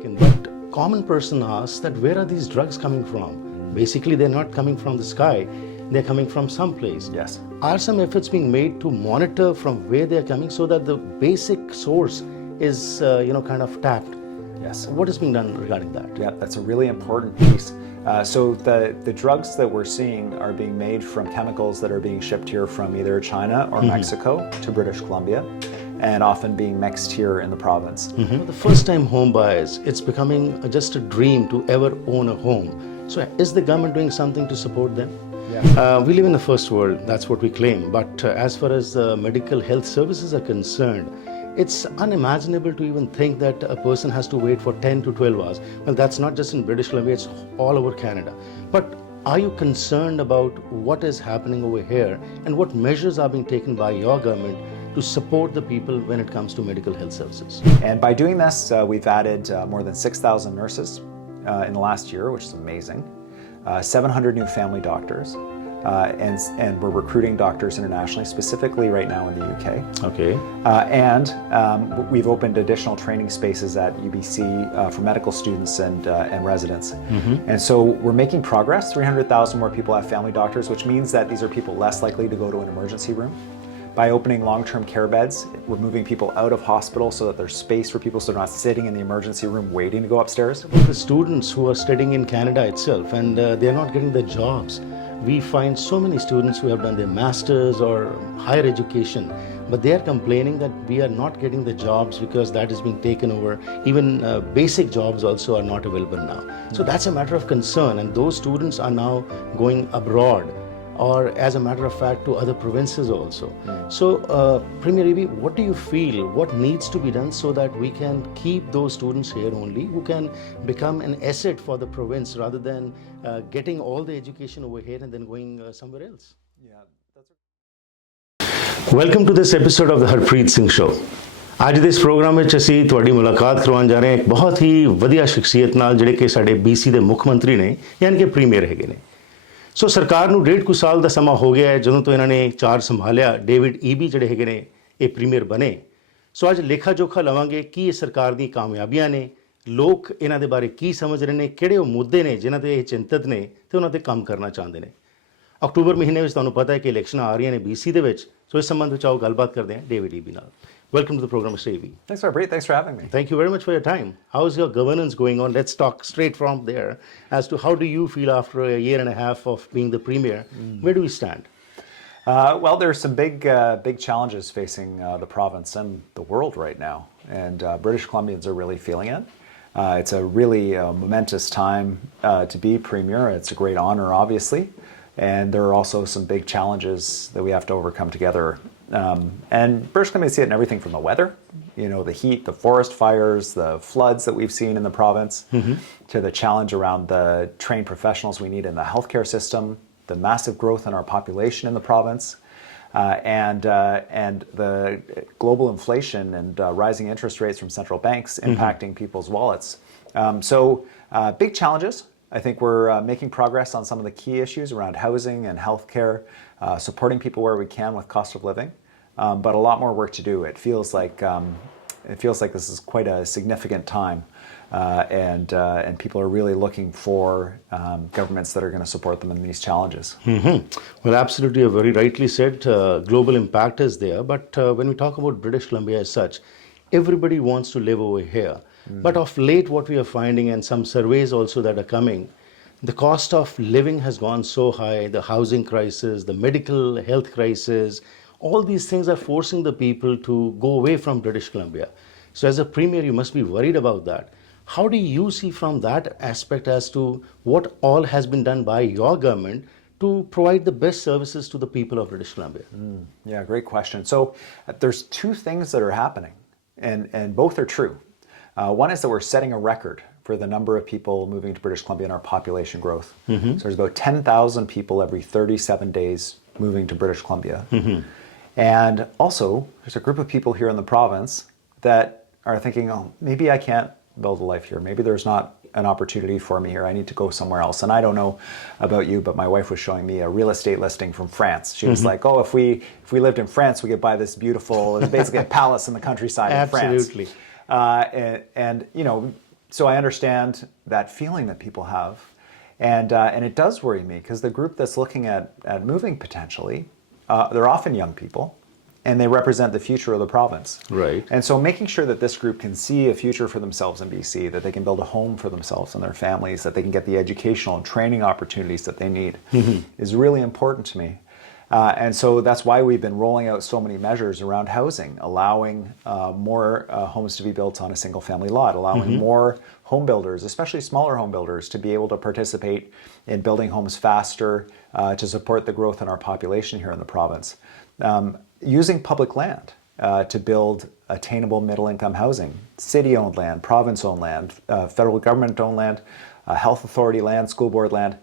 taken. But common person asks that where are these drugs coming from? Basically, they're not coming from the sky. They're coming from someplace. Yes. Are some efforts being made to monitor from where they're coming so that the basic source is, kind of tapped? Yes. What is being done regarding that? Yeah, that's a really important piece. So the drugs that we're seeing are being made from chemicals that are being shipped here from either China or Mexico to British Columbia, and often being mixed here in the province. For the first time home buyers, it's becoming just a dream to ever own a home. So is the government doing something to support them? Yeah. We live in the first world, that's what we claim. But as far as medical health services are concerned, it's unimaginable to even think that a person has to wait for 10 to 12 hours. Well, that's not just in British Columbia, it's all over Canada. But are you concerned about what is happening over here and what measures are being taken by your government to support the people when it comes to medical health services? And by doing this, we've added more than 6,000 nurses in the last year, which is amazing. 700 new family doctors, and we're recruiting doctors internationally, specifically right now in the UK. Okay. And we've opened additional training spaces at UBC for medical students and residents. And so we're making progress. 300,000 more people have family doctors, which means that these are people less likely to go to an emergency room. By opening long-term care beds, we're moving people out of hospital so that there's space for people so they're not sitting in the emergency room waiting to go upstairs. The students who are studying in Canada itself and they're not getting the jobs. We find so many students who have done their masters or higher education, but they are complaining that we are not getting the jobs because that is being taken over. Even basic jobs also are not available now. So that's a matter of concern, and those students are now going abroad, or as a matter of fact to other provinces also. So Premier Ebi, what do you feel, what needs to be done so that we can keep those students here only who can become an asset for the province rather than getting all the education over here and then going somewhere else? Welcome to this episode of the Harpreet Singh Show. ਅੱਜ ਦੇ ਇਸ programme ਵਿੱਚ ਅਸੀਂ ਤੁਹਾਡੀ ਮੁਲਾਕਾਤ ਕਰਵਾਉਣ ਜਾ ਰਹੇ ਹਾਂ ਇੱਕ ਬਹੁਤ ਹੀ ਵਧੀਆ ਸ਼ਖਸੀਅਤ ਨਾਲ ਜਿਹੜੇ ਕਿ ਸਾਡੇ BC ਦੇ ਮੁੱਖ ਮੰਤਰੀ ਨੇ, ਯਾਨੀ ਕਿ ਪ੍ਰੀਮੀਅਰ ਹੈਗੇ ਨੇ। ਸੋ ਸਰਕਾਰ ਨੂੰ 1.5 ਕੁ ਸਾਲ ਦਾ ਸਮਾਂ ਹੋ ਗਿਆ ਹੈ ਜਦੋਂ ਤੋਂ ਇਹਨਾਂ ਨੇ ਚਾਰਜ ਸੰਭਾਲਿਆ। ਡੇਵਿਡ ਈਬੀ ਜਿਹੜੇ ਹੈਗੇ ਨੇ ਇਹ ਪ੍ਰੀਮੀਅਰ ਬਣੇ। ਸੋ ਅੱਜ ਲੇਖਾ ਜੋਖਾ ਲਵਾਂਗੇ ਕੀ ਇਹ ਸਰਕਾਰ ਦੀਆਂ ਕਾਮਯਾਬੀਆਂ ਨੇ, ਲੋਕ ਇਹਨਾਂ ਦੇ ਬਾਰੇ ਕੀ ਸਮਝ ਰਹੇ ਨੇ, ਕਿਹੜੇ ਉਹ ਮੁੱਦੇ ਨੇ ਜਿਨ੍ਹਾਂ ਤੇ ਇਹ ਚਿੰਤਤ ਨੇ ਤੇ ਉਹਨਾਂ ਤੇ ਕੰਮ ਕਰਨਾ ਚਾਹੁੰਦੇ ਨੇ। ਅਕਤੂਬਰ ਮਹੀਨੇ ਵਿੱਚ ਤੁਹਾਨੂੰ ਪਤਾ ਹੈ ਕਿ ਇਲੈਕਸ਼ਨਾਂ ਆ ਰਹੀਆਂ ਨੇ BC ਦੇ ਵਿੱਚ। ਸੋ ਇਸ ਸੰਬੰਧ ਵਿੱਚ ਆਓ ਗੱਲਬਾਤ ਕਰਦੇ ਹਾਂ ਡੇਵਿਡ ਈਬੀ ਨਾਲ। Welcome to the program, Mr. Ebi. Thanks, Harpreet. Thanks for having me. Thank you very much for your time. How is your governance going on? Let's talk straight from there as to how do you feel after a year and a half of being the premier? Where do we stand? Well, there are some big challenges facing the province and the world right now, and British Columbians are really feeling it. It's a really momentous time to be premier. It's a great honor, obviously, and there are also some big challenges that we have to overcome together. And British Columbia see it in everything from the weather, the heat, the forest fires, the floods that we've seen in the province, to the challenge around the trained professionals we need in the healthcare system, the massive growth in our population in the province, and the global inflation and rising interest rates from central banks impacting people's wallets. So big challenges. I think we're making progress on some of the key issues around housing and healthcare, supporting people where we can with cost of living, but a lot more work to do. It feels like this is quite a significant time, and people are really looking for governments that are going to support them in these challenges. Well, absolutely, you very rightly said. Global impact is there, but when we talk about British Columbia as such, everybody wants to live over here. But of late, what we are finding, and some surveys also that are coming, the cost of living has gone so high, the housing crisis, the medical health crisis, all these things are forcing the people to go away from British Columbia. So as a premier, you must be worried about that. How do you see from that aspect as to what all has been done by your government to provide the best services to the people of British Columbia? Yeah, great question. So there's two things that are happening, and both are true. One is that we're setting a record for the number of people moving to British Columbia and our population growth. So there's about 10,000 people every 37 days moving to British Columbia. And also, there's a group of people here in the province that are thinking, oh, maybe I can't build a life here. Maybe there's not an opportunity for me here. I need to go somewhere else. And I don't know about you, but my wife was showing me a real estate listing from France. She was like, oh, if we lived in France, we could buy this beautiful, it's basically a palace in the countryside of France. Absolutely. And So I understand that feeling that people have. And it does worry me because the group that's looking at moving potentially, they're often young people, and they represent the future of the province. Right. And so making sure that this group can see a future for themselves in BC, that they can build a home for themselves and their families, that they can get the educational and training opportunities that they need is really important to me. And so that's why we've been rolling out so many measures around housing, allowing more homes to be built on a single family lot, allowing more home builders, especially smaller home builders, to be able to participate in building homes faster to support the growth in our population here in the province. Using public land to build attainable middle-income housing, city-owned land, province-owned land, federal government-owned land, health authority land, school board land,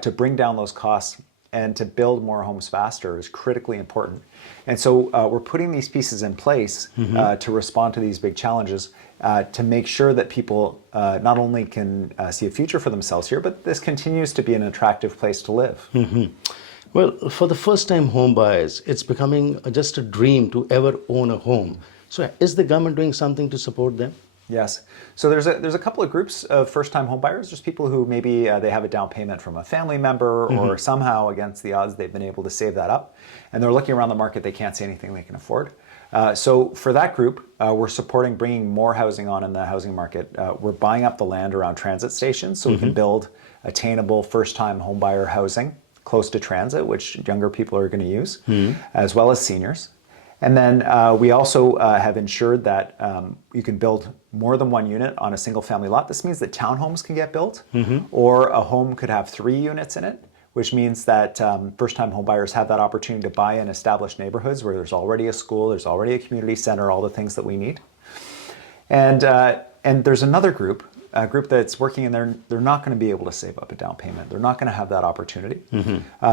to bring down those costs and to build more homes faster is critically important. And so we're putting these pieces in place to respond to these big challenges, to make sure that people not only can see a future for themselves here, but this continues to be an attractive place to live. Well, for the first-time home buyers, it's becoming just a dream to ever own a home. So is the government doing something to support them? Yes. So there's a couple of groups of first-time home buyers. There's people who maybe they have a down payment from a family member or somehow against the odds they've been able to save that up. And they're looking around the market, they can't see anything they can afford. So for that group, we're supporting bringing more housing on in the housing market. We're buying up the land around transit stations so we can build attainable first-time home buyer housing close to transit, which younger people are going to use, as well as seniors. And then we also have ensured that you can build more than one unit on a single family lot. This means that townhomes can get built, or a home could have 3 units in it, which means that first-time home buyers have that opportunity to buy in established neighborhoods where there's already a school, there's already a community center, all the things that we need. And there's another group, a group that's working in there, they're not going to be able to save up a down payment. They're not going to have that opportunity.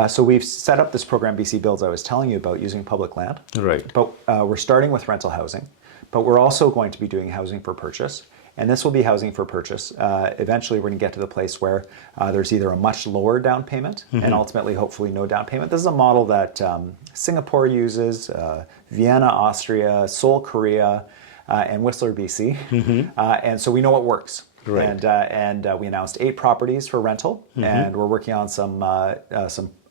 So we've set up this program, BC Builds, I was telling you about, using public land. Right. But we're starting with rental housing, but we're also going to be doing housing for purchase. And this will be housing for purchase. Eventually, we're going to get to the place where there's either a much lower down payment and ultimately, hopefully, no down payment. This is a model that Singapore uses, Vienna, Austria, Seoul, Korea, and Whistler, BC. And so we know it works. Right. And we announced 8 properties for rental, and we're working on some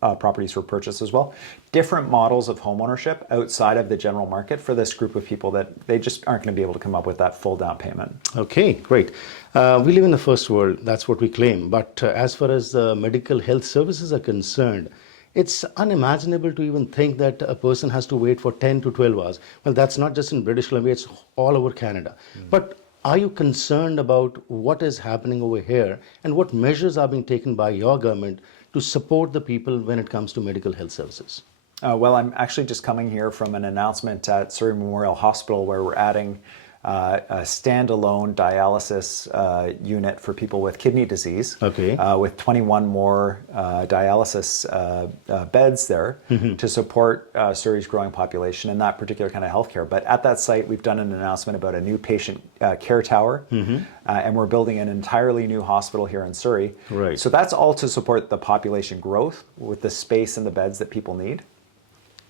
properties for purchase as well. Different models of homeownership outside of the general market for this group of people that they just aren't going to be able to come up with that full down payment. Okay, great. We live in the first world, that's what we claim. But as far as medical health services are concerned, it's unimaginable to even think that a person has to wait for 10 to 12 hours. Well, that's not just in British Columbia, it's all over Canada. But are you concerned about what is happening over here and what measures are being taken by your government to support the people when it comes to medical health services? Well, I'm actually just coming here from an announcement at Surrey Memorial Hospital where we're adding a standalone dialysis unit for people with kidney disease, with 21 more dialysis beds there to support Surrey's growing population in that particular kind of healthcare. But at that site, we've done an announcement about a new patient care tower, and we're building an entirely new hospital here in Surrey. Right. So that's all to support the population growth with the space and the beds that people need.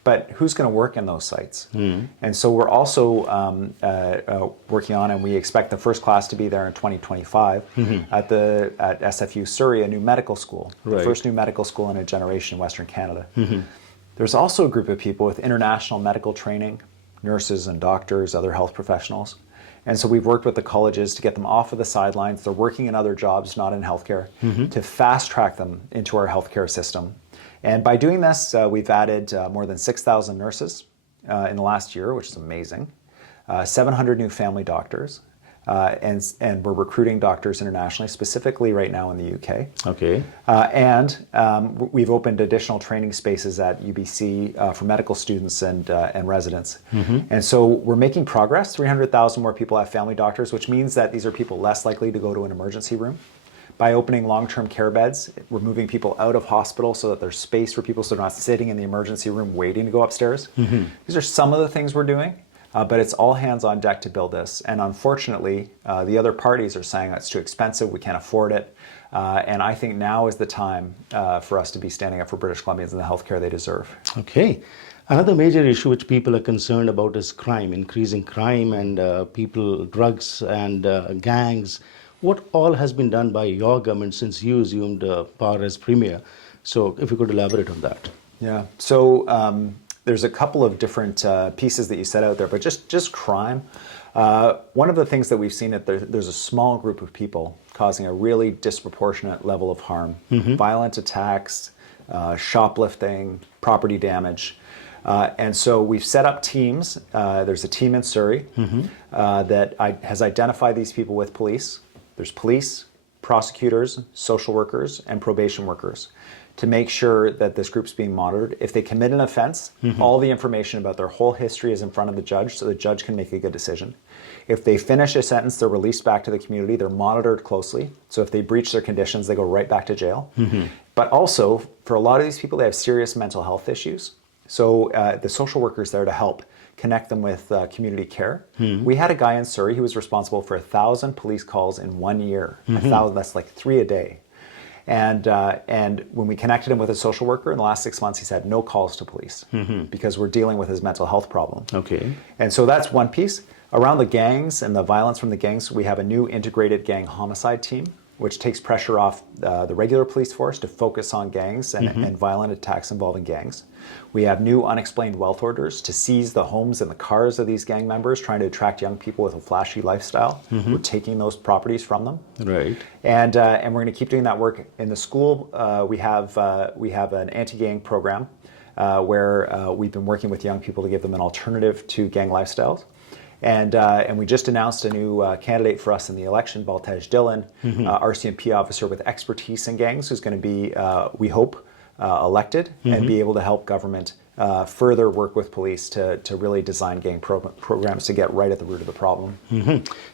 But who's going to work in those sites? And so we're also working on, and we expect the first class to be there in 2025 at SFU Surrey, a new medical school, the first new medical school in a generation in Western Canada. There's also a group of people with international medical training, nurses and doctors, other health professionals. And so we've worked with the colleges to get them off of the sidelines. They're working in other jobs, not in healthcare, to fast track them into our healthcare system. And by doing this, we've added more than 6,000 nurses in the last year, which is amazing, 700 new family doctors, and we're recruiting doctors internationally, specifically right now in the UK. Okay. And we've opened additional training spaces at UBC for medical students and residents. And so we're making progress. 300,000 more people have family doctors, which means that these are people less likely to go to an emergency room. By opening long-term care beds, we're moving people out of hospital so that there's space for people so they're not sitting in the emergency room waiting to go upstairs. These are some of the things we're doing, but it's all hands on deck to build this. And unfortunately, the other parties are saying it's too expensive, we can't afford it. And I think now is the time for us to be standing up for British Columbians and the healthcare they deserve. Okay. Another major issue which people are concerned about is crime, increasing crime and drugs and gangs. What all has been done by your government since you assumed power as premier? So if you could elaborate on that. Yeah. So there's a couple of different pieces that you set out there, but just crime. One of the things that we've seen that there's a small group of people causing a really disproportionate level of harm, violent attacks, shoplifting, property damage. And so we've set up teams. There's a team in Surrey that has identified these people with police. There's police, prosecutors, social workers, and probation workers to make sure that this group's being monitored. If they commit an offense, all the information about their whole history is in front of the judge so the judge can make a good decision. If they finish a sentence, they're released back to the community. They're monitored closely. So if they breach their conditions, they go right back to jail. But also, for a lot of these people, they have serious mental health issues. So the social worker's there to help connect them with community care. We had a guy in Surrey who was responsible for 1,000 police calls in 1 year. 1,000, that's like 3 a day. And when we connected him with a social worker in the last 6 months, he's had no calls to police because we're dealing with his mental health problem. Okay. And so that's one piece. Around the gangs and the violence from the gangs, we have a new integrated gang homicide team, which takes pressure off the regular police force to focus on gangs and violent attacks involving gangs. We have new unexplained wealth orders to seize the homes and the cars of these gang members, trying to attract young people with a flashy lifestyle. We're taking those properties from them. Right. And we're going to keep doing that work. In the school, we have an anti-gang program where we've been working with young people to give them an alternative to gang lifestyles. And we just announced a new candidate for us in the election, Baltej Dillon, RCMP officer with expertise in gangs, who's going to be, we hope, elected and be able to help government further work with police to really design gang programs to get right at the root of the problem.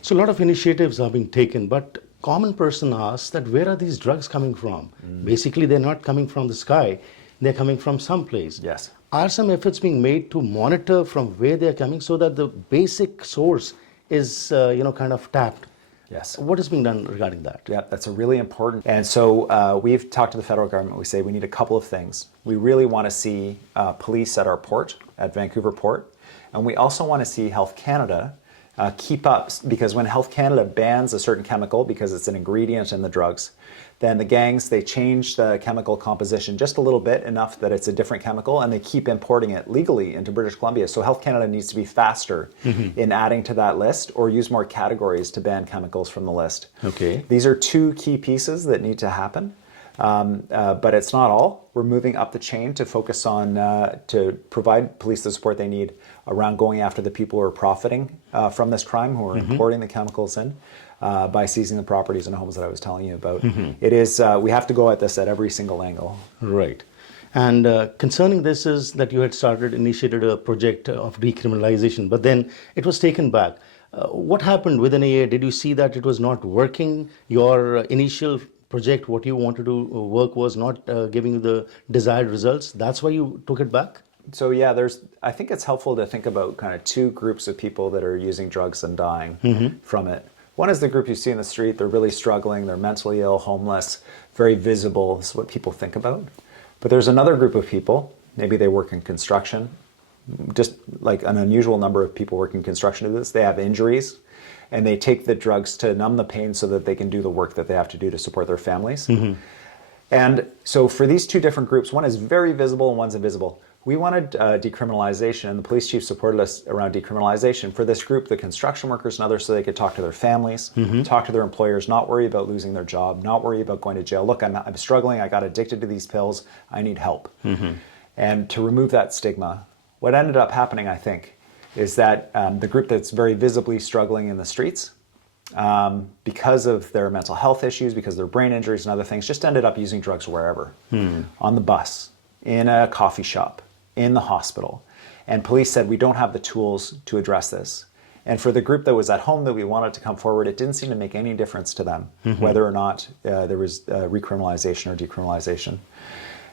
So a lot of initiatives are being taken, but common person asks that where are these drugs coming from? Basically, they're not coming from the sky. They're coming from someplace. Yes. Are some efforts being made to monitor from where they're coming so that the basic source is, kind of tapped? Yes. What is being done regarding that? Yeah, that's a really important. And so we've talked to the federal government. We say we need a couple of things. We really want to see police at our port, at Vancouver Port. And we also want to see Health Canada keep up, because when Health Canada bans a certain chemical because it's an ingredient in the drugs, then the gangs, they change the chemical composition just a little bit, enough that it's a different chemical, and they keep importing it legally into British Columbia. So Health Canada needs to be faster in adding to that list, or use more categories to ban chemicals from the list. Okay. These are two key pieces that need to happen. But it's not all. We're moving up the chain to focus on, to provide police the support they need around going after the people who are profiting from this crime, who are importing the chemicals in, by seizing the properties and homes that I was telling you about. It is, we have to go at this at every single angle. Right. And concerning this is that you had initiated a project of decriminalization, but then it was taken back. What happened within a year? Did you see that it was not working? Your initial project, what you wanted to work was not giving you the desired results. That's why you took it back? So yeah, I think it's helpful to think about kind of two groups of people that are using drugs and dying from it. One is the group you see in the street. They're really struggling. They're mentally ill, homeless, very visible. This is what people think about. But there's another group of people, maybe they work in construction, just like an unusual number of people working in construction do this. They have injuries, and they take the drugs to numb the pain so that they can do the work that they have to do to support their families. And so for these two different groups, one is very visible and one's invisible. We wanted decriminalization, and the police chief supported us around decriminalization for this group, the construction workers and others, so they could talk to their families, talk to their employers, not worry about losing their job, not worry about going to jail. Look, I'm struggling, I got addicted to these pills, I need help. And to remove that stigma, what ended up happening, I think, is that the group that's very visibly struggling in the streets, because of their mental health issues, because of their brain injuries and other things, just ended up using drugs wherever, on the bus, in a coffee shop, in the hospital. And police said, we don't have the tools to address this. And for the group that was at home that we wanted to come forward, it didn't seem to make any difference to them, whether or not there was recriminalization or decriminalization.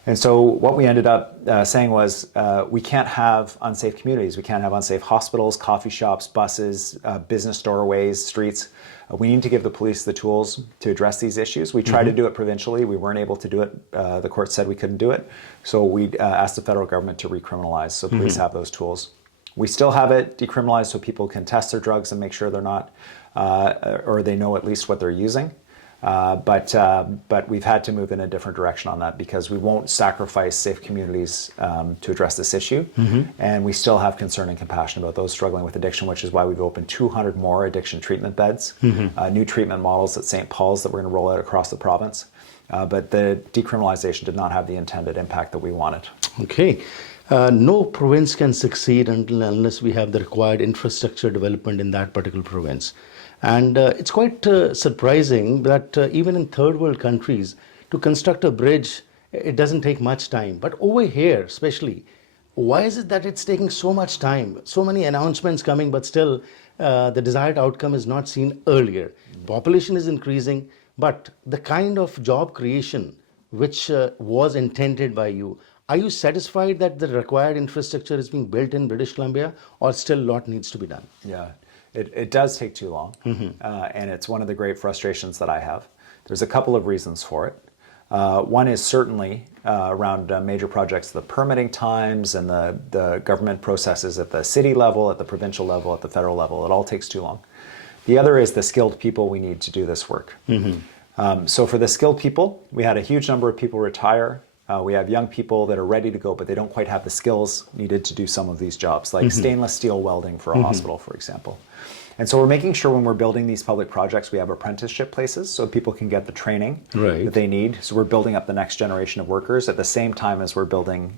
And so what we ended up saying was, we can't have unsafe communities. We can't have unsafe hospitals, coffee shops, buses, business doorways, streets. We need to give the police the tools to address these issues. We tried to do it provincially. We weren't able to do it. The court said we couldn't do it. So we asked the federal government to recriminalize, so police have those tools. We still have it decriminalized so people can test their drugs and make sure they're not or they know at least what they're using. But we've had to move in a different direction on that because we won't sacrifice safe communities to address this issue. And we still have concern and compassion about those struggling with addiction, which is why we've opened 200 more addiction treatment beds, new treatment models at St. Paul's that we're going to roll out across the province. But the decriminalization did not have the intended impact that we wanted. Okay. No province can succeed unless we have the required infrastructure development in that particular province. And it's quite surprising that even in third world countries, to construct a bridge, it doesn't take much time. But over here, especially, why is it that it's taking so much time? So many announcements coming, but still the desired outcome is not seen earlier. Population is increasing, but the kind of job creation which was intended by you, are you satisfied that the required infrastructure is being built in British Columbia, or still a lot needs to be done? Yeah, it does take too long. And it's one of the great frustrations that I have. There's a couple of reasons for it. One is certainly around major projects, the permitting times and the government processes at the city level, at the provincial level, at the federal level. It all takes too long. The other is the skilled people we need to do this work. So for the skilled people, we had a huge number of people retire. We have young people that are ready to go, but they don't quite have the skills needed to do some of these jobs, like stainless steel welding for a hospital, for example. And so we're making sure when we're building these public projects, we have apprenticeship places so people can get the training that they need. So we're building up the next generation of workers at the same time as we're building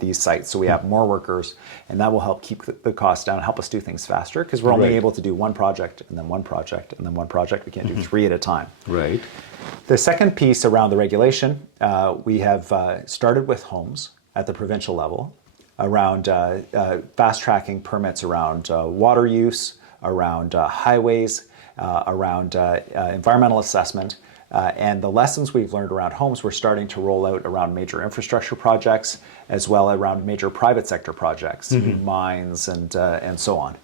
these sites. So we have more workers, and that will help keep the cost down, help us do things faster, because we're only able to do one project and then one project and then one project. We can't do three at a time. Right. The second piece around the regulation, we have started with homes at the provincial level around fast-tracking permits around water use, around highways, around environmental assessment. And the lessons we've learned around homes, we're starting to roll out around major infrastructure projects, as well around major private sector projects, new mines and so on.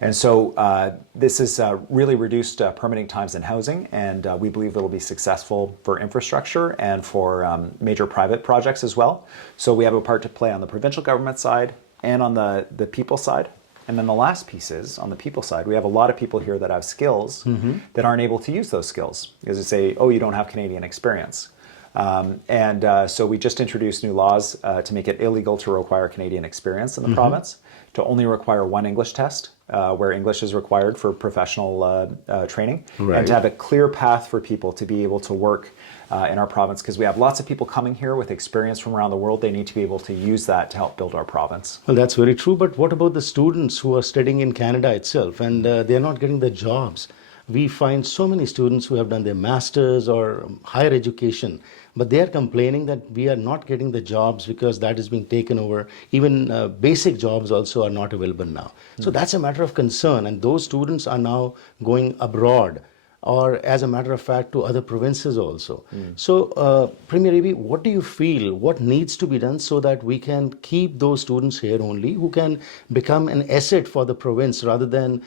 And so this has really reduced permitting times in housing, and we believe it'll be successful for infrastructure and for major private projects as well. So we have a part to play on the provincial government side and on the people side. And then the last piece is, on the people side, we have a lot of people here that have skills that aren't able to use those skills. Because they say, oh, you don't have Canadian experience. So we just introduced new laws to make it illegal to require Canadian experience in the province, to only require one English test, where English is required for professional training, and to have a clear path for people to be able to work in our province, because we have lots of people coming here with experience from around the world. They need to be able to use that to help build our province. Well, that's very true. But what about the students who are studying in Canada itself and they're not getting the jobs? We find so many students who have done their masters or higher education, but they are complaining that we are not getting the jobs because that is being taken over. Even basic jobs also are not available now. So that's a matter of concern. And those students are now going abroad, or as a matter of fact, to other provinces also. So, Premier Ravi, what do you feel, what needs to be done so that we can keep those students here only, who can become an asset for the province rather than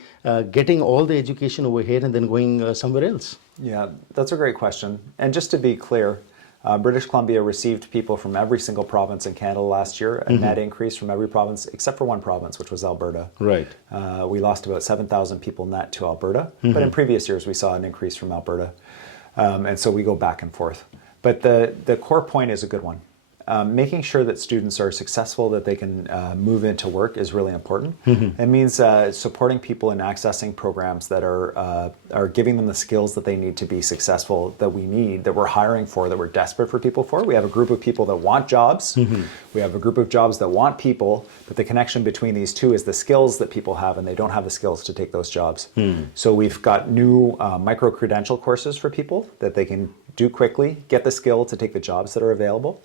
getting all the education over here and then going somewhere else? Yeah, that's a great question. And just to be clear, British Columbia received people from every single province in Canada last year, a net increase from every province except for one province, which was Alberta. Right. We lost about 7,000 people net to Alberta, but in previous years we saw an increase from Alberta. And so we go back and forth. But the core point is a good one. Making sure that students are successful, that they can move into work is really important. It means supporting people in accessing programs that are giving them the skills that they need to be successful, that we need, that we're hiring for, that we're desperate for people for. We have a group of people that want jobs. We have a group of jobs that want people, but the connection between these two is the skills that people have, and they don't have the skills to take those jobs. So we've got new micro-credential courses for people that they can do quickly, get the skill to take the jobs that are available.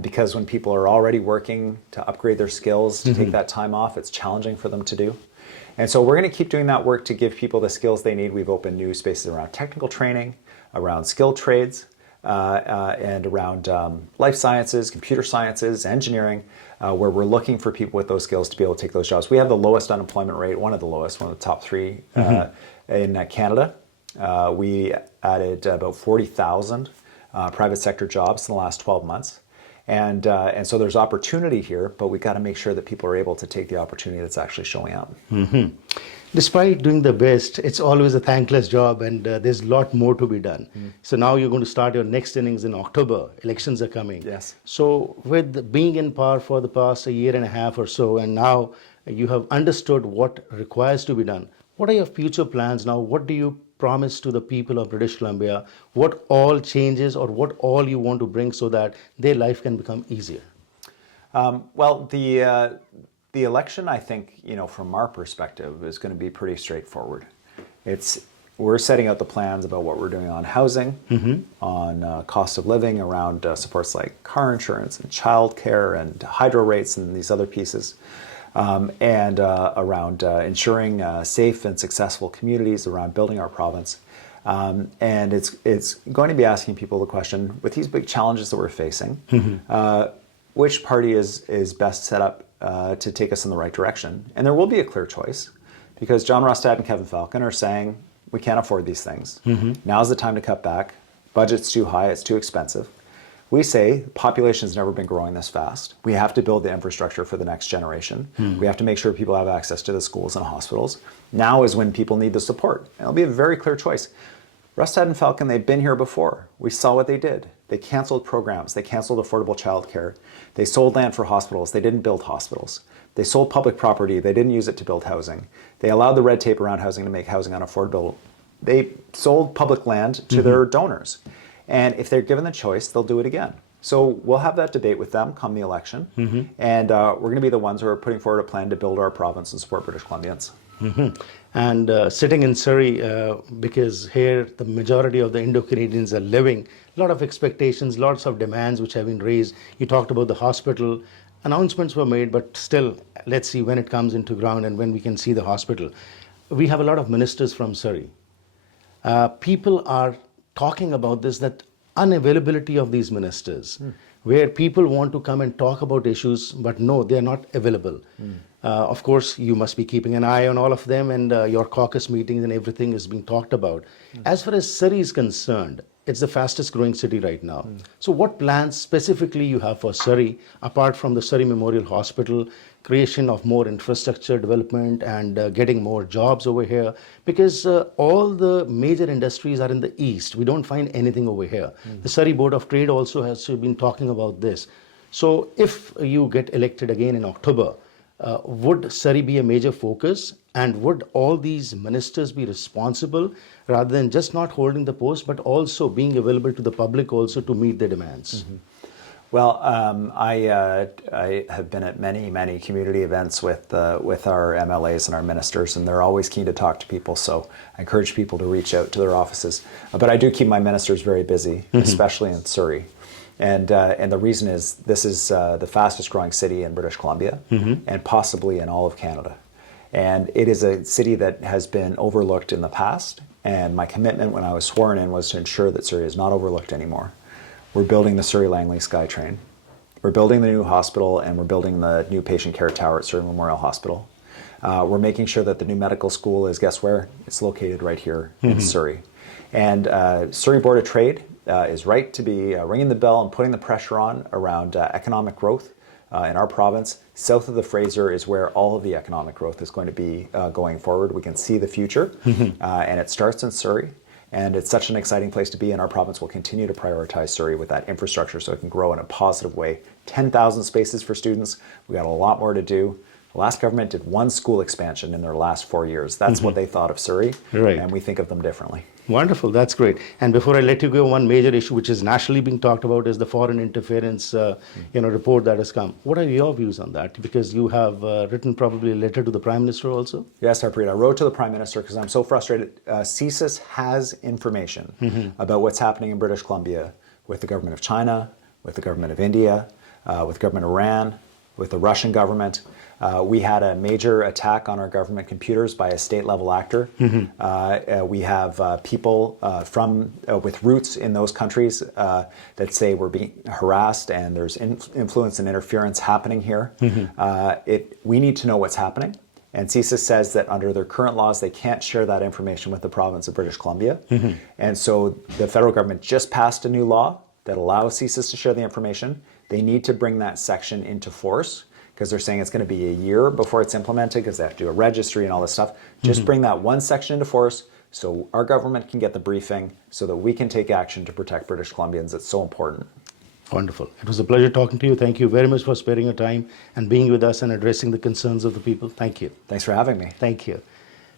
Because when people are already working to upgrade their skills, to take that time off, it's challenging for them to do. And so we're going to keep doing that work to give people the skills they need. We've opened new spaces around technical training, around skilled trades, and around life sciences, computer sciences, engineering, where we're looking for people with those skills to be able to take those jobs. We have the lowest unemployment rate, one of the lowest, one of the top three in Canada. We added about 40,000 private sector jobs in the last 12 months. And so there's opportunity here, but we got to make sure that people are able to take the opportunity that's actually showing up. Despite doing the best, it's always a thankless job, and there's a lot more to be done. So now you're going to start your next innings in October. Elections are coming. Yes. So with being in power for the past a year and a half or so, and now you have understood what requires to be done, what are your future plans now? What do you promise to the people of British Columbia? What all changes or what all you want to bring so that their life can become easier? Well, the election, I think, from our perspective, is going to be pretty straightforward. We're setting out the plans about what we're doing on housing, on cost of living, around supports like car insurance and childcare and hydro rates and these other pieces, and around ensuring safe and successful communities, around building our province. And it's going to be asking people the question, with these big challenges that we're facing, which party is best set up to take us in the right direction? And there will be a clear choice, because John Rostad and Kevin Falcon are saying, we can't afford these things. Now's the time to cut back. Budget's too high, it's too expensive. We say population's never been growing this fast. We have to build the infrastructure for the next generation. We have to make sure people have access to the schools and hospitals. Now is when people need the support. And it'll be a very clear choice. Rustad and Falcon, they've been here before. We saw what they did. They canceled programs. They canceled affordable childcare. They sold land for hospitals. They didn't build hospitals. They sold public property. They didn't use it to build housing. They allowed the red tape around housing to make housing unaffordable. They sold public land to their donors. And if they're given the choice, they'll do it again. So we'll have that debate with them come the election. And we're going to be the ones who are putting forward a plan to build our province and support British Columbians. And sitting in Surrey, because here the majority of the Indo-Canadians are living, a lot of expectations, lots of demands which have been raised. You talked about the hospital. Announcements were made, but still, let's see when it comes into ground and when we can see the hospital. We have a lot of ministers from Surrey. People are talking about this, that unavailability of these ministers, where people want to come and talk about issues, but no, they're not available. Of course, you must be keeping an eye on all of them, and your caucus meetings and everything is being talked about. As far as Surrey is concerned, it's the fastest growing city right now. So what plans specifically you have for Surrey, apart from the Surrey Memorial Hospital, creation of more infrastructure development and getting more jobs over here? Because all the major industries are in the east. We don't find anything over here. The Surrey Board of Trade also has been talking about this. So if you get elected again in October, would Surrey be a major focus, and would all these ministers be responsible rather than just not holding the post but also being available to the public also to meet their demands? Well, I have been at many community events with our MLAs and our ministers, and they're always keen to talk to people. So I encourage people to reach out to their offices. But I do keep my ministers very busy, especially in Surrey. And the reason is this is the fastest growing city in British Columbia and possibly in all of Canada. And it is a city that has been overlooked in the past. And my commitment when I was sworn in was to ensure that Surrey is not overlooked anymore. We're building the Surrey-Langley SkyTrain. We're building the new hospital, and we're building the new patient care tower at Surrey Memorial Hospital. We're making sure that the new medical school is, guess where? It's located right here in Surrey. And Surrey Board of Trade is right to be ringing the bell and putting the pressure on around economic growth in our province. South of the Fraser is where all of the economic growth is going to be going forward. We can see the future, and it starts in Surrey. And it's such an exciting place to be, and our province will continue to prioritize Surrey with that infrastructure so it can grow in a positive way. 10,000 spaces for students. We got a lot more to do. The last government did one school expansion in their last 4 years. That's what they thought of Surrey, and we think of them differently. Wonderful, that's great. And before I let you go, one major issue which is nationally being talked about is the foreign interference report that has come. What are your views on that? Because you have written probably a letter to the Prime Minister also? Yes, Harpreet, I wrote to the Prime Minister because I'm so frustrated. CSIS has information about what's happening in British Columbia with the government of China, with the government of India, with the government of Iran, with the Russian government. We had a major attack on our government computers by a state-level actor. We have people with roots in those countries that say we're being harassed and there's influence and interference happening here. We need to know what's happening. And CSIS says that under their current laws, they can't share that information with the province of British Columbia. And so the federal government just passed a new law that allow CSIS to share the information. They need to bring that section into force because they're saying it's going to be a year before it's implemented because they have to do a registry and all this stuff. Just bring that one section into force so our government can get the briefing so that we can take action to protect British Columbians. It's so important. Wonderful. It was a pleasure talking to you. Thank you very much for sparing your time and being with us and addressing the concerns of the people. Thank you. Thanks for having me. Thank you.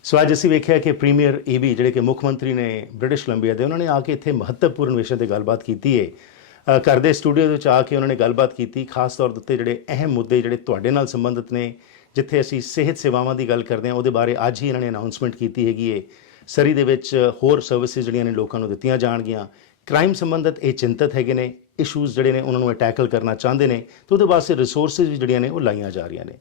ਸੋ ਅੱਜ ਅਸੀਂ ਵੇਖਿਆ ਕਿ premier AB ਜਿਹੜੇ ਕਿ ਮੁੱਖ ਮੰਤਰੀ ਨੇ British Columbia ਦੇ, ਉਹਨਾਂ ਨੇ ਆ ਕੇ ਇੱਥੇ ਮਹੱਤਵਪੂਰਨ ਵਿਸ਼ੇ 'ਤੇ ਗੱਲਬਾਤ ਕੀਤੀ ਹੈ। ਘਰ ਦੇ ਸਟੂਡੀਓ ਦੇ ਵਿੱਚ ਆ ਕੇ ਉਹਨਾਂ ਨੇ ਗੱਲਬਾਤ ਕੀਤੀ, ਖਾਸ ਤੌਰ ਦੇ ਉੱਤੇ ਜਿਹੜੇ ਅਹਿਮ ਮੁੱਦੇ ਜਿਹੜੇ ਤੁਹਾਡੇ ਨਾਲ ਸੰਬੰਧਿਤ ਨੇ, ਜਿੱਥੇ ਅਸੀਂ ਸਿਹਤ ਸੇਵਾਵਾਂ ਦੀ ਗੱਲ ਕਰਦੇ ਹਾਂ ਉਹਦੇ ਬਾਰੇ ਅੱਜ ਹੀ ਇਹਨਾਂ ਨੇ ਅਨਾਊਂਸਮੈਂਟ ਕੀਤੀ ਹੈਗੀ ਹੈ। ਸਰੀ ਦੇ ਵਿੱਚ ਹੋਰ ਸਰਵਿਸਿਜ਼ ਜਿਹੜੀਆਂ ਨੇ ਲੋਕਾਂ ਨੂੰ ਦਿੱਤੀਆਂ ਜਾਣਗੀਆਂ। ਕ੍ਰਾਈਮ ਸੰਬੰਧਿਤ ਇਹ ਚਿੰਤਤ ਹੈਗੇ ਨੇ, ਇਸ਼ੂਜ਼ ਜਿਹੜੇ ਨੇ ਉਹਨਾਂ ਨੂੰ ਟੈਕਲ ਕਰਨਾ ਚਾਹੁੰਦੇ ਨੇ ਅਤੇ ਉਹਦੇ ਵਾਸਤੇ ਰਿਸੋਰਸਿਸ ਵੀ ਜਿਹੜੀਆਂ ਨੇ ਉਹ ਲਾਈਆਂ ਜਾ ਰਹੀਆਂ ਨੇ।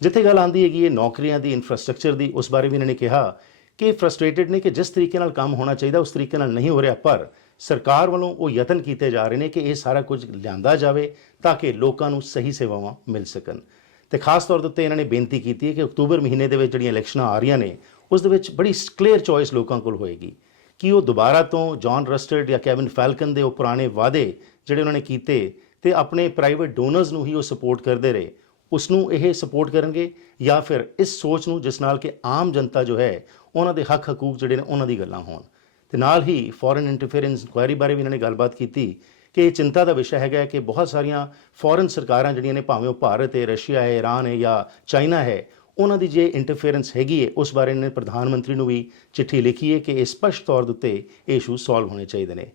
ਜਿੱਥੇ ਗੱਲ ਆਉਂਦੀ ਹੈਗੀ ਹੈ ਨੌਕਰੀਆਂ ਦੀ, ਇਨਫਰਾਸਟਰਕਚਰ ਦੀ, ਉਸ ਬਾਰੇ ਵੀ ਇਹਨਾਂ ਨੇ ਕਿਹਾ ਕਿ ਫਰਸਟ੍ਰੇਟਡ ਨੇ ਕਿ ਜਿਸ ਤਰੀਕੇ ਨਾਲ ਕੰਮ ਹੋਣਾ ਚਾਹੀਦਾ ਉਸ ਤਰੀਕੇ ਨਾਲ ਨਹੀਂ ਹੋ ਰਿਹਾ, ਪਰ ਸਰਕਾਰ ਵੱਲੋਂ ਉਹ ਯਤਨ ਕੀਤੇ ਜਾ ਰਹੇ ਨੇ ਕਿ ਇਹ ਸਾਰਾ ਕੁਝ ਲਿਆਂਦਾ ਜਾਵੇ ਤਾਂ ਕਿ ਲੋਕਾਂ ਨੂੰ ਸਹੀ ਸੇਵਾਵਾਂ ਮਿਲ ਸਕਣ। ਅਤੇ ਖਾਸ ਤੌਰ ਦੇ ਉੱਤੇ ਇਹਨਾਂ ਨੇ ਬੇਨਤੀ ਕੀਤੀ ਹੈ ਕਿ ਅਕਤੂਬਰ ਮਹੀਨੇ ਦੇ ਵਿੱਚ ਜਿਹੜੀਆਂ ਇਲੈਕਸ਼ਨਾਂ ਆ ਰਹੀਆਂ ਨੇ ਉਸ ਦੇ ਵਿੱਚ ਬੜੀ ਕਲੀਅਰ ਚੋਇਸ ਲੋਕਾਂ ਕੋਲ ਹੋਏਗੀ ਕਿ ਉਹ ਦੁਬਾਰਾ ਤੋਂ ਜੌਨ ਰਸਟਰਡ ਜਾਂ ਕੈਵਿਨ ਫੈਲਕਨ ਦੇ ਉਹ ਪੁਰਾਣੇ ਵਾਅਦੇ ਜਿਹੜੇ ਉਹਨਾਂ ਨੇ ਕੀਤੇ ਅਤੇ ਆਪਣੇ ਪ੍ਰਾਈਵੇਟ ਡੋਨਰਸ ਨੂੰ ਹੀ ਉਹ ਸਪੋਰਟ ਕਰਦੇ ਰਹੇ, ਉਸ ਨੂੰ ਇਹ ਸਪੋਰਟ ਕਰਨਗੇ ਜਾਂ ਫਿਰ ਇਸ ਸੋਚ ਨੂੰ ਜਿਸ ਨਾਲ ਕਿ ਆਮ ਜਨਤਾ ਜੋ ਹੈ ਉਹਨਾਂ ਦੇ ਹੱਕ ਹਕੂਕ ਜਿਹੜੇ ਨੇ ਉਹਨਾਂ ਦੀ ਗੱਲਾਂ ਹੋਣ। ਅਤੇ ਨਾਲ ਹੀ ਫੋਰਨ ਇੰਟਰਫੇਰੈਂਸ ਇਨਕੁਆਇਰੀ ਬਾਰੇ ਵੀ ਇਹਨਾਂ ਨੇ ਗੱਲਬਾਤ ਕੀਤੀ ਕਿ ਇਹ ਚਿੰਤਾ ਦਾ ਵਿਸ਼ਾ ਹੈਗਾ ਕਿ ਬਹੁਤ ਸਾਰੀਆਂ ਫੋਰਨ ਸਰਕਾਰਾਂ ਜਿਹੜੀਆਂ ਨੇ, ਭਾਵੇਂ ਉਹ ਭਾਰਤ ਹੈ, ਰਸ਼ੀਆ ਹੈ, ਈਰਾਨ ਹੈ ਜਾਂ ਚਾਈਨਾ ਹੈ, ਉਹਨਾਂ ਦੀ ਜੇ ਇੰਟਰਫੇਰੈਂਸ ਹੈਗੀ ਹੈ ਉਸ ਬਾਰੇ ਇਹਨਾਂ ਨੇ ਪ੍ਰਧਾਨ ਮੰਤਰੀ ਨੂੰ ਵੀ ਚਿੱਠੀ ਲਿਖੀ ਹੈ ਕਿ ਇਹ ਸਪਸ਼ਟ ਤੌਰ ਦੇ ਉੱਤੇ ਇਹ ਇਸ਼ੂ ਸੋਲਵ ਹੋਣੇ ਚਾਹੀਦੇ ਨੇ।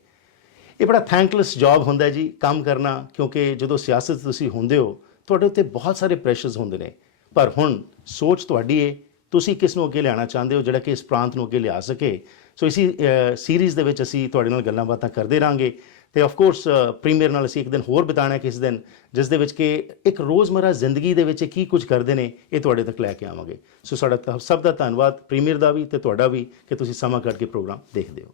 ਇਹ ਬੜਾ ਥੈਂਕਲੈਸ ਜੌਬ ਹੁੰਦਾ ਜੀ ਕੰਮ ਕਰਨਾ, ਕਿਉਂਕਿ ਜਦੋਂ ਸਿਆਸਤ ਤੁਸੀਂ ਹੁੰਦੇ ਹੋ ਤੁਹਾਡੇ ਉੱਤੇ ਬਹੁਤ ਸਾਰੇ ਪ੍ਰੈਸ਼ਰਸ ਹੁੰਦੇ ਨੇ, ਪਰ ਹੁਣ ਸੋਚ ਤੁਹਾਡੀ ਹੈ, ਤੁਸੀਂ ਕਿਸ ਨੂੰ ਅੱਗੇ ਲਿਆਉਣਾ ਚਾਹੁੰਦੇ ਹੋ ਜਿਹੜਾ ਕਿ ਇਸ ਪ੍ਰਾਂਤ ਨੂੰ ਅੱਗੇ ਲਿਆ ਸਕੇ। ਸੋ ਇਸੀ ਸੀਰੀਜ਼ ਦੇ ਵਿੱਚ ਅਸੀਂ ਤੁਹਾਡੇ ਨਾਲ ਗੱਲਾਂ ਬਾਤਾਂ ਕਰਦੇ ਰਹਾਂਗੇ ਅਤੇ ਆਫਕੋਰਸ ਪ੍ਰੀਮੀਅਰ ਨਾਲ ਅਸੀਂ ਇੱਕ ਦਿਨ ਹੋਰ ਬਿਤਾਉਣਾ ਕਿਸ ਦਿਨ, ਜਿਸ ਦੇ ਵਿੱਚ ਕਿ ਇੱਕ ਰੋਜ਼ਮਰਾ ਜ਼ਿੰਦਗੀ ਦੇ ਵਿੱਚ ਕੀ ਕੁਝ ਕਰਦੇ ਨੇ ਇਹ ਤੁਹਾਡੇ ਤੱਕ ਲੈ ਕੇ ਆਵਾਂਗੇ। ਸੋ ਸਾਡਾ ਸਭ ਦਾ ਧੰਨਵਾਦ, ਪ੍ਰੀਮੀਅਰ ਦਾ ਵੀ ਅਤੇ ਤੁਹਾਡਾ ਵੀ, ਕਿ ਤੁਸੀਂ ਸਮਾਂ ਕੱਢ ਕੇ ਪ੍ਰੋਗਰਾਮ ਦੇਖਦੇ ਹੋ।